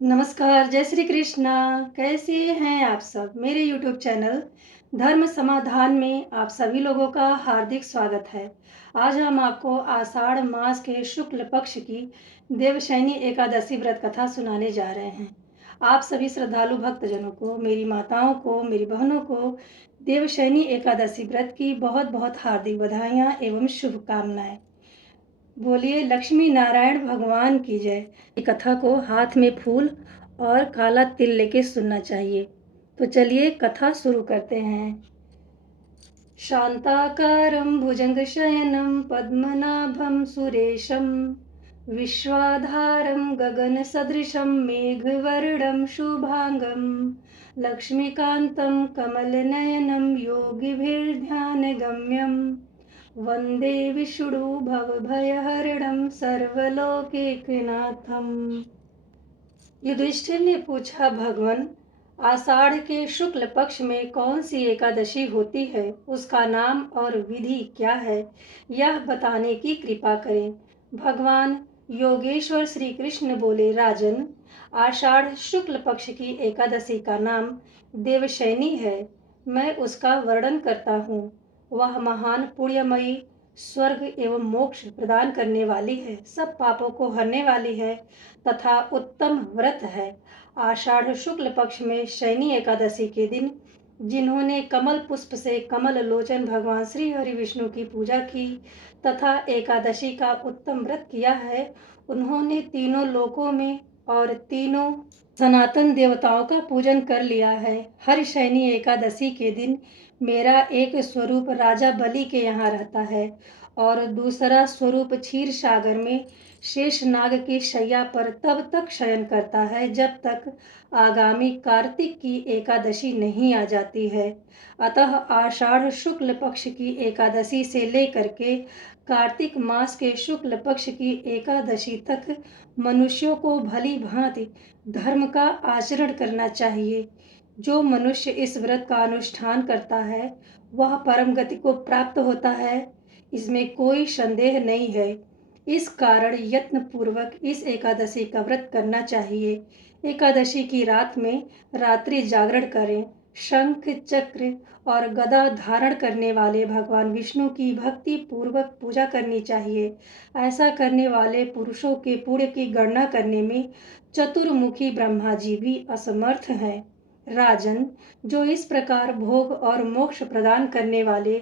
नमस्कार, जय श्री कृष्णा। कैसे हैं आप सब? मेरे यूट्यूब चैनल धर्म समाधान में आप सभी लोगों का हार्दिक स्वागत है। आज हम आपको आषाढ़ मास के शुक्ल पक्ष की देवशयनी एकादशी व्रत कथा सुनाने जा रहे हैं। आप सभी श्रद्धालु भक्तजनों को, मेरी माताओं को, मेरी बहनों को देवशयनी एकादशी व्रत की बहुत बहुत हार्दिक बधाइयाँ एवं शुभकामनाएं। बोलिए लक्ष्मी नारायण भगवान की जय। कथा को हाथ में फूल और काला तिल लेके सुनना चाहिए। तो चलिए कथा शुरू करते हैं। शांताकारं भुजंगशयनं पद्मनाभं सुरेशं विश्वाधारं गगनसदृशं मेघवर्णं शुभांगं लक्ष्मीकान्तं कमलनयनं योगिभिर्ध्यानगम्यं वंदे विष्णु भवभयहरणं सर्वलोकैकनाथम्। युधिष्ठिर ने पूछा, भगवान, आषाढ़ के शुक्ल पक्ष में कौन सी एकादशी होती है, उसका नाम और विधि क्या है, यह बताने की कृपा करें। भगवान योगेश्वर श्री कृष्ण बोले, राजन, आषाढ़ शुक्ल पक्ष की एकादशी का नाम देवशयनी है। मैं उसका वर्णन करता हूँ। वह महान पुण्यमयी, स्वर्ग एवं मोक्ष प्रदान करने वाली है, सब पापों को हरने वाली है तथा उत्तम व्रत है। आषाढ़ शुक्ल पक्ष में शयनी एकादशी के दिन जिन्होंने कमल पुष्प से कमल लोचन भगवान श्री हरि विष्णु की पूजा की तथा एकादशी का उत्तम व्रत किया है, उन्होंने तीनों लोकों में और तीनों सनातन देवताओं का पूजन कर लिया है। हर शयनी एकादशी के दिन मेरा एक स्वरूप राजा बलि के यहाँ रहता है और दूसरा स्वरूप क्षीर सागर में शेष नाग की शैया पर तब तक शयन करता है जब तक आगामी कार्तिक की एकादशी नहीं आ जाती है। अतः आषाढ़ शुक्ल पक्ष की एकादशी से लेकर के कार्तिक मास के शुक्ल पक्ष की एकादशी तक मनुष्यों को भली भांति धर्म का आचरण करना चाहिए। जो मनुष्य इस व्रत का अनुष्ठान करता है वह परम गति को प्राप्त होता है, इसमें कोई संदेह नहीं है। इस कारण यत्न पूर्वक इस एकादशी का व्रत करना चाहिए। एकादशी की रात में रात्रि जागरण करें। शंख चक्र और गदा धारण करने वाले भगवान विष्णु की भक्ति पूर्वक पूजा करनी चाहिए। ऐसा करने वाले पुरुषों के पुण्य की गणना करने में चतुर्मुखी ब्रह्मा जी भी असमर्थ हैं। राजन, जो इस प्रकार भोग और मोक्ष प्रदान करने वाले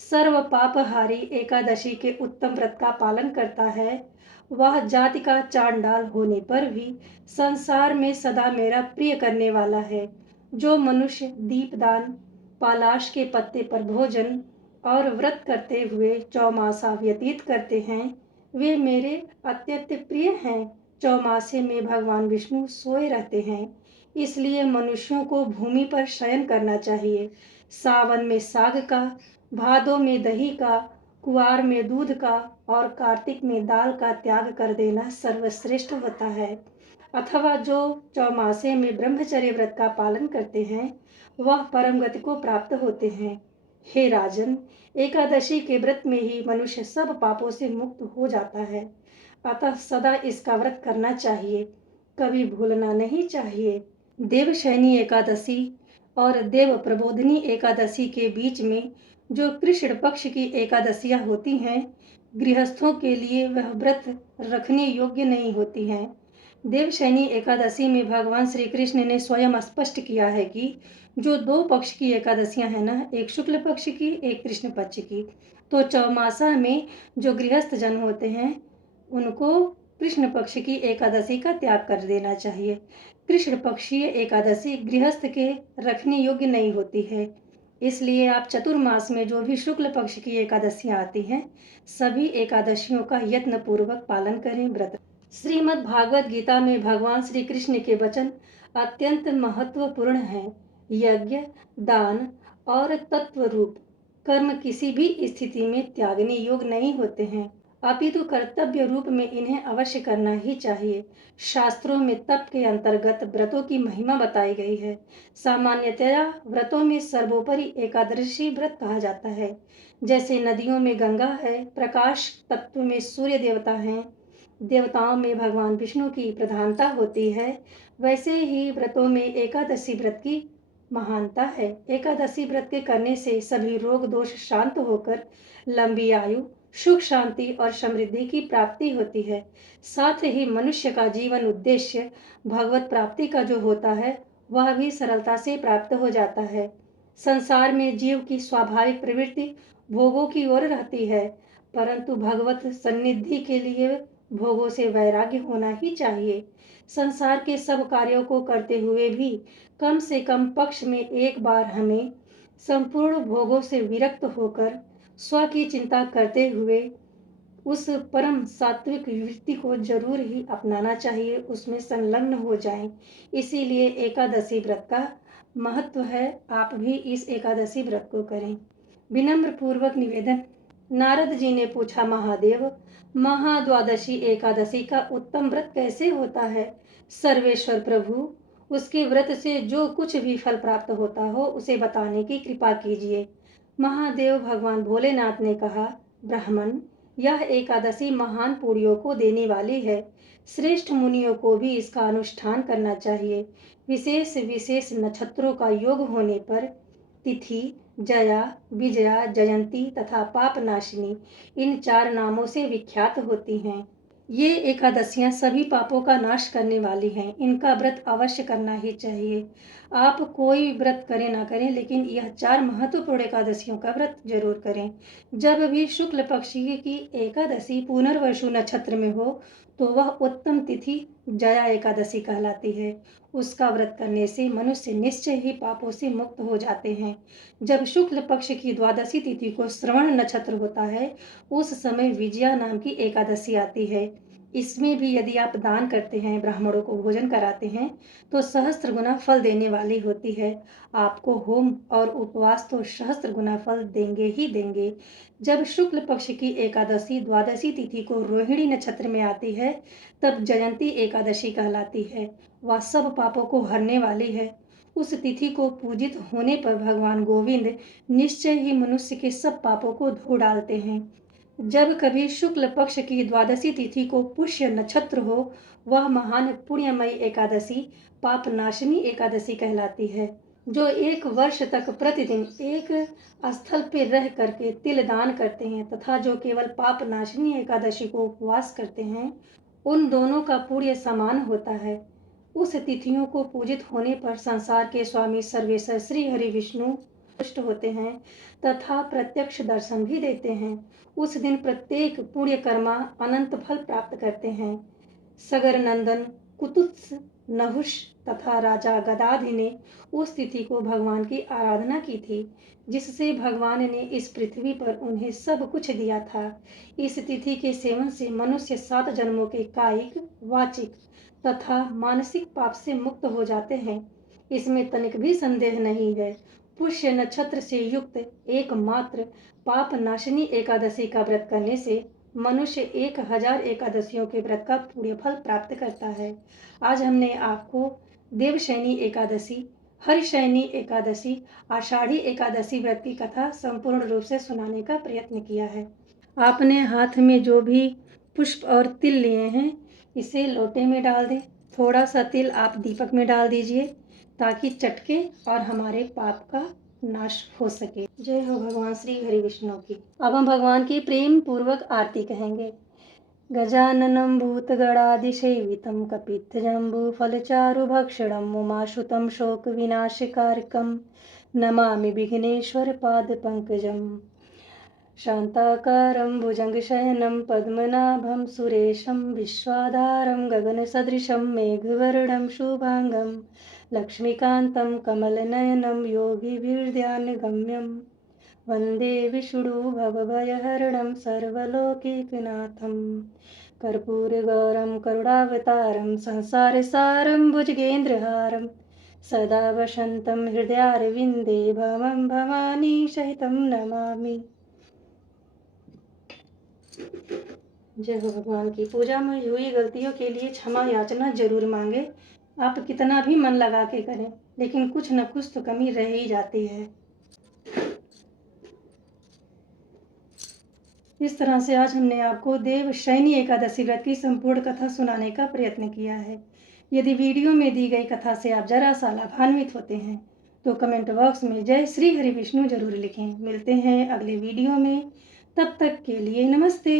सर्व पापहारी एकादशी के उत्तम व्रत का पालन करता है, वह जाति का चांडाल होने पर भी संसार में सदा मेरा प्रिय करने वाला है। जो मनुष्य दीपदान, पालाश के पत्ते पर भोजन और व्रत करते हुए चौमासा व्यतीत करते हैं, वे मेरे अत्यंत प्रिय हैं। चौमासे में भगवान विष्णु सोए रहते हैं, इसलिए मनुष्यों को भूमि पर शयन करना चाहिए। सावन में साग का, भादों में दही का, कुआर में दूध का और कार्तिक में दाल का त्याग कर देना सर्वश्रेष्ठ होता है। अथवा जो चौमासे में ब्रह्मचर्य व्रत का पालन करते हैं वह परम गति को प्राप्त होते हैं। हे राजन, एकादशी के व्रत में ही मनुष्य सब पापों से मुक्त हो जाता है। अतः सदा इसका व्रत करना चाहिए, कभी भूलना नहीं चाहिए। देवशयनी एकादशी और देव प्रबोधिनी एकादशी के बीच में जो कृष्ण पक्ष की एकादशियां होती हैं, गृहस्थों के लिए वह व्रत रखने योग्य नहीं होती हैं। देवशयनी एकादशी में भगवान श्री कृष्ण ने स्वयं स्पष्ट किया है कि जो दो पक्ष की एकादशियां हैं ना, एक शुक्ल पक्ष की, एक कृष्ण पक्ष की, तो चौमासा में जो गृहस्थ जन होते हैं उनको कृष्ण पक्ष की एकादशी का त्याग कर देना चाहिए। कृष्ण पक्षीय एकादशी गृहस्थ के रखने योग्य नहीं होती है। इसलिए आप चतुर्मास में जो भी शुक्ल पक्ष की एकादशियां आती हैं, सभी एकादशियों का यत्न पूर्वक पालन करें, व्रत। श्रीमद् भागवत गीता में भगवान श्री कृष्ण के वचन अत्यंत महत्वपूर्ण हैं। यज्ञ, दान और तत्व रूप कर्म किसी भी स्थिति में त्यागने योग्य नहीं होते हैं, अपितु कर्तव्य रूप में इन्हें अवश्य करना ही चाहिए। शास्त्रों में तप के अंतर्गत व्रतों की महिमा बताई गई है। सामान्यतया व्रतों में सर्वोपरि एकादशी व्रत कहा जाता है। जैसे नदियों में गंगा है, प्रकाश तत्व में सूर्य देवता हैं, देवताओं में भगवान विष्णु की प्रधानता होती है, वैसे ही व्रतों में एकादशी व्रत की महानता है। एकादशी व्रत के करने से सभी रोग दोष शांत होकर लंबी आयु, सुख शांति और समृद्धि की प्राप्ति होती है। साथ ही मनुष्य का जीवन उद्देश्य भगवत प्राप्ति का जो होता है, वह भी सरलता से प्राप्त हो जाता है। संसार में जीव की स्वाभाविक प्रवृत्ति भोगों की ओर रहती है, परंतु भगवत सन्निधि के लिए भोगों से वैराग्य होना ही चाहिए। संसार के सब कार्यों को करते हुए भी कम से कम पक्ष में एक बार हमें संपूर्ण भोगों से विरक्त होकर स्व की चिंता करते हुए उस परम सात्विक वृत्ति को जरूर ही अपनाना चाहिए, उसमें संलग्न हो जाएं। इसीलिए एकादशी व्रत का महत्व है। आप भी इस एकादशी व्रत को करें। विनम्र पूर्वक निवेदन। नारद जी ने पूछा, महादेव, महाद्वादशी एकादशी का उत्तम व्रत कैसे होता है? सर्वेश्वर प्रभु, उसके व्रत से जो कुछ भी फल प्राप्त होता हो उसे बताने की कृपा कीजिए। महादेव भगवान भोलेनाथ ने कहा, ब्राह्मण, यह एकादशी महान पुण्यों को देने वाली है। श्रेष्ठ मुनियों को भी इसका अनुष्ठान करना चाहिए। विशेष विशेष नक्षत्रों का योग होने पर तिथि जया, विजया, जयंती तथा पापनाशिनी इन 4 नामों से विख्यात होती हैं। ये एकादशियां सभी पापों का नाश करने वाली हैं। इनका व्रत अवश्य करना ही चाहिए। आप कोई व्रत करें ना करें, लेकिन यह 4 महत्वपूर्ण एकादशियों का व्रत जरूर करें। जब भी शुक्ल पक्ष की एकादशी पुनर्वसु नक्षत्र में हो तो वह उत्तम तिथि जया एकादशी कहलाती है। उसका व्रत करने से मनुष्य निश्चय ही पापों से मुक्त हो जाते हैं। जब शुक्ल पक्ष की द्वादशी तिथि को श्रवण नक्षत्र होता है, उस समय विजया नाम की एकादशी आती है। इसमें भी यदि आप दान करते हैं, ब्राह्मणों को भोजन कराते हैं, तो सहस्त्र गुना फल देने वाली होती है। आपको होम और उपवास तो सहस्त्र गुना फल देंगे ही देंगे। जब शुक्ल पक्ष की एकादशी द्वादशी तिथि को रोहिणी नक्षत्र में आती है, तब जयंती एकादशी कहलाती है। वह सब पापों को हरने वाली है। उस तिथि को पूजित होने पर भगवान गोविंद निश्चय ही मनुष्य के सब पापों को धो डालते हैं। जब कभी शुक्ल पक्ष की द्वादशी तिथि को पुष्य नक्षत्र हो, वह महान पुण्यमयी एकादशी पाप नाशिनी एकादशी कहलाती है। जो 1 वर्ष तक प्रतिदिन एक स्थल पर रह करके तिल दान करते हैं तथा जो केवल पाप नाशिनी एकादशी को उपवास करते हैं, उन दोनों का पुण्य समान होता है। उस तिथियों को पूजित होने पर संसार के स्वामी सर्वेश्वर श्री हरि विष्णु तुष्ट होते हैं तथा प्रत्यक्ष दर्शन भी देते हैं। उस दिन प्रत्येक पुण्य कर्मा अनंत फल प्राप्त करते हैं। सगर नंदन कुतुत्स नहुष तथा राजा गदाधि ने उस तिथि को भगवान की आराधना की थी, जिससे भगवान ने इस पृथ्वी पर उन्हें सब कुछ दिया था। इस तिथि के सेवन से मनुष्य 7 जन्मों के कायिक, वाचिक तथा मानसिक पाप से मुक्त हो जाते हैं। इसमें तनिक भी संदेह नहीं है। पुष्य नक्षत्र से युक्त एकमात्र पाप नाशिनी एकादशी का व्रत करने से मनुष्य 1000 एकादशियों के व्रत का पुण्य फल प्राप्त करता है। आज हमने आपको देवशयनी एकादशी, हरिशयनी एकादशी, आषाढ़ी एकादशी व्रत की कथा संपूर्ण रूप से सुनाने का प्रयत्न किया है। आपने हाथ में जो भी पुष्प और तिल लिए हैं, इसे लोटे में डाल दें। थोड़ा सा तिल आप दीपक में डाल दीजिए ताकि चटके और हमारे पाप का नाश हो सके। जय हो भगवान श्री हरि विष्णु की। अब हम भगवान की प्रेम पूर्वक आरती कहेंगे। गजाननं भूतगणादिसेवितं कपित्थजम्बूफलचारुभक्षणम् उमासुतं शोकविनाशकारकं नमामि विघ्नेश्वरपादपङ्कजम्। शान्ताकारं भुजङ्गशयनं पद्मनाभं सुरेशं विश्वाधारं गगनसदृशं मेघवर्णं शुभांगं लक्ष्मीकान्तं कमलनयनं योगिभिर्ध्यानगम्यं वन्दे विष्णु भवभयहरणं सर्वलोकैकनाथं। कर्पूरगौरं करुणावतारं संसारसारं भुजगेन्द्रहारं सदा वसन्तं हृदयारविन्दे भवं भवानी सहितं नमामि। जय हो भगवान की। पूजा में हुई गलतियों के लिए क्षमा याचना जरूर मांगे। आप कितना भी मन लगा के करें, लेकिन कुछ न कुछ तो कमी रह ही जाती है। इस तरह से आज हमने आपको देवशयनी एकादशी व्रत की संपूर्ण कथा सुनाने का प्रयत्न किया है। यदि वीडियो में दी गई कथा से आप जरा सा लाभान्वित होते हैं तो कमेंट बॉक्स में जय श्री हरि विष्णु जरूर लिखें। मिलते हैं अगले वीडियो में, तब तक के लिए नमस्ते।